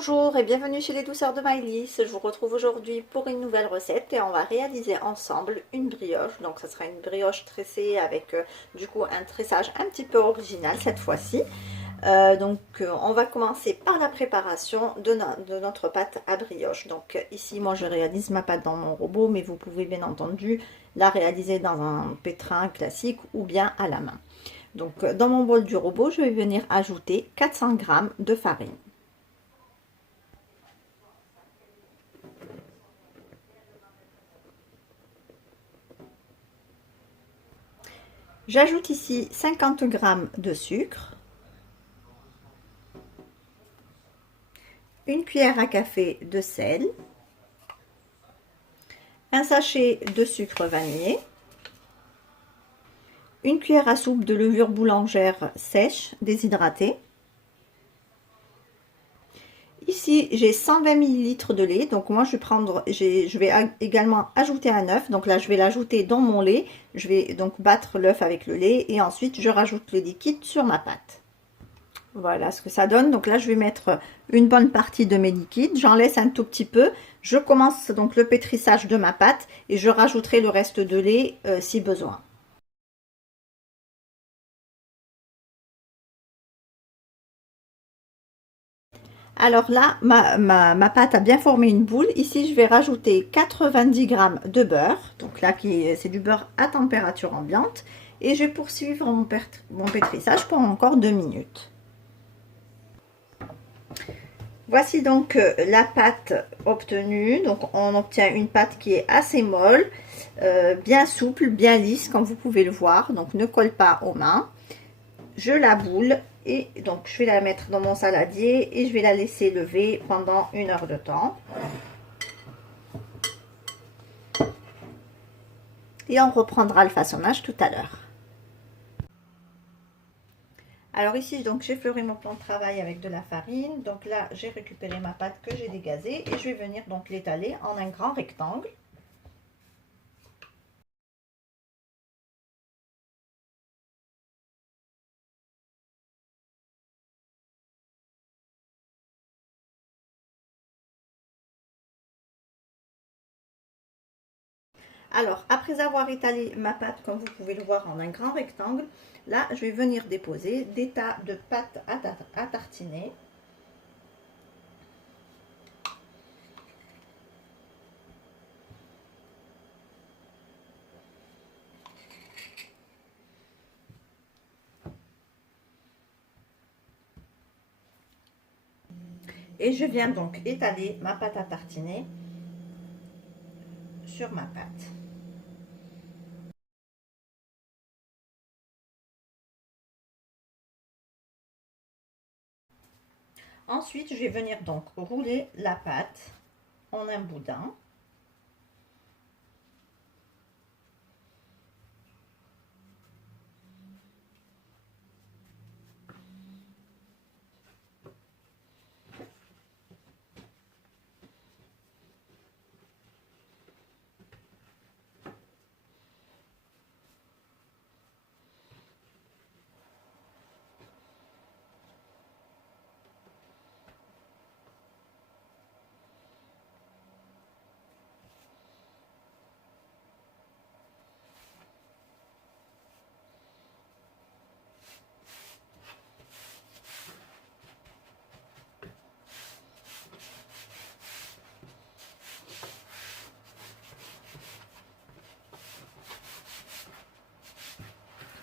Bonjour et bienvenue chez les douceurs de Maëlys. Je vous retrouve aujourd'hui pour une nouvelle recette et on va réaliser ensemble une brioche. Donc ça sera une brioche tressée avec du coup un tressage un petit peu original cette fois-ci. On va commencer par la préparation de notre pâte à brioche. Donc ici moi je réalise ma pâte dans mon robot, mais vous pouvez bien entendu la réaliser dans un pétrin classique ou bien à la main. Donc dans mon bol du robot, je vais venir ajouter 400 g de farine. J'ajoute ici 50 g de sucre, une cuillère à café de sel, un sachet de sucre vanillé, une cuillère à soupe de levure boulangère sèche déshydratée. Ici, j'ai 120 ml de lait, donc moi je vais également ajouter un œuf. Donc là, je vais l'ajouter dans mon lait. Je vais donc battre l'œuf avec le lait et ensuite je rajoute le liquide sur ma pâte. Voilà ce que ça donne. Donc là, je vais mettre une bonne partie de mes liquides. J'en laisse un tout petit peu. Je commence donc le pétrissage de ma pâte et je rajouterai le reste de lait si besoin. Alors là, ma pâte a bien formé une boule. Ici, je vais rajouter 90 g de beurre. Donc là, c'est du beurre à température ambiante. Et je vais poursuivre mon pétrissage pour encore 2 minutes. Voici donc la pâte obtenue. Donc on obtient une pâte qui est assez molle, bien souple, bien lisse comme vous pouvez le voir. Donc ne colle pas aux mains. Je la boule et donc je vais la mettre dans mon saladier et je vais la laisser lever pendant 1 heure de temps. Et on reprendra le façonnage tout à l'heure. Alors ici, donc j'ai fleuré mon plan de travail avec de la farine. Donc là, j'ai récupéré ma pâte que j'ai dégazée et je vais venir donc l'étaler en un grand rectangle. Alors, après avoir étalé ma pâte, comme vous pouvez le voir en un grand rectangle, là, je vais venir déposer des tas de pâte à tartiner. Et je viens donc étaler ma pâte à tartiner sur ma pâte. Ensuite, je vais venir donc rouler la pâte en un boudin.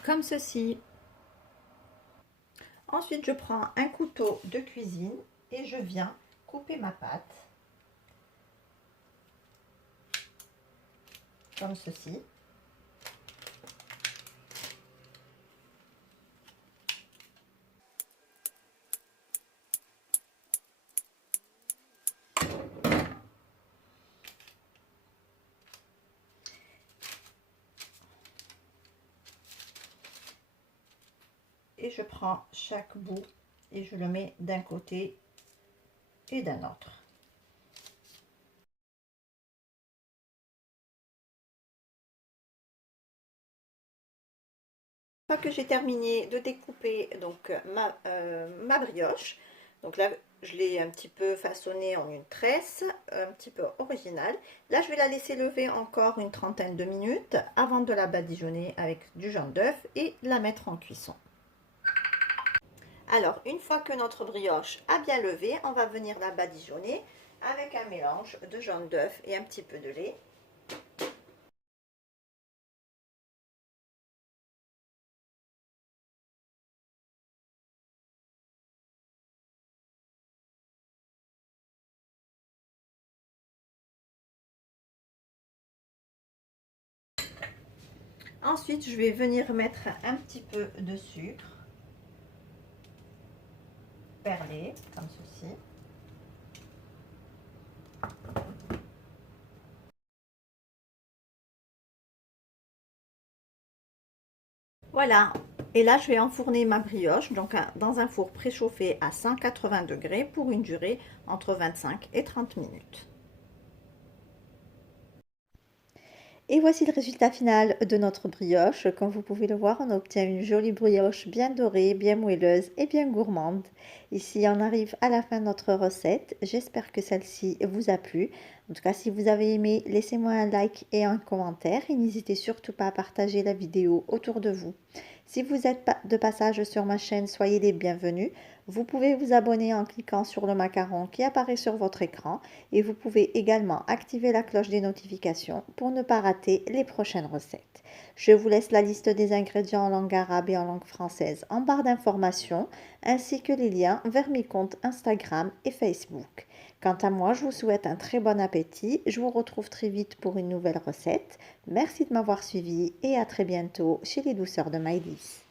Comme ceci. Ensuite, je prends un couteau de cuisine et je viens couper ma pâte comme ceci. Et je prends chaque bout et je le mets d'un côté et d'un autre. Une fois que j'ai terminé de découper donc ma brioche, Donc là, je l'ai un petit peu façonné en une tresse, un petit peu originale. Là, je vais la laisser lever encore une trentaine de minutes avant de la badigeonner avec du jaune d'œuf et la mettre en cuisson. Alors, une fois que notre brioche a bien levé, on va venir la badigeonner avec un mélange de jaune d'œuf et un petit peu de lait. Ensuite, je vais venir mettre un petit peu de sucre perlé, comme ceci. Voilà, et là je vais enfourner ma brioche donc dans un four préchauffé à 180 degrés pour une durée entre 25 et 30 minutes. Et voici le résultat final de notre brioche. Comme vous pouvez le voir, on obtient une jolie brioche bien dorée, bien moelleuse et bien gourmande. Ici, on arrive à la fin de notre recette. J'espère que celle-ci vous a plu. En tout cas, si vous avez aimé, laissez-moi un like et un commentaire. Et n'hésitez surtout pas à partager la vidéo autour de vous. Si vous êtes de passage sur ma chaîne, soyez les bienvenus. Vous pouvez vous abonner en cliquant sur le macaron qui apparaît sur votre écran et vous pouvez également activer la cloche des notifications pour ne pas rater les prochaines recettes. Je vous laisse la liste des ingrédients en langue arabe et en langue française en barre d'informations ainsi que les liens vers mes comptes Instagram et Facebook. Quant à moi, je vous souhaite un très bon appétit. Je vous retrouve très vite pour une nouvelle recette. Merci de m'avoir suivi et à très bientôt chez les douceurs de Maïlis.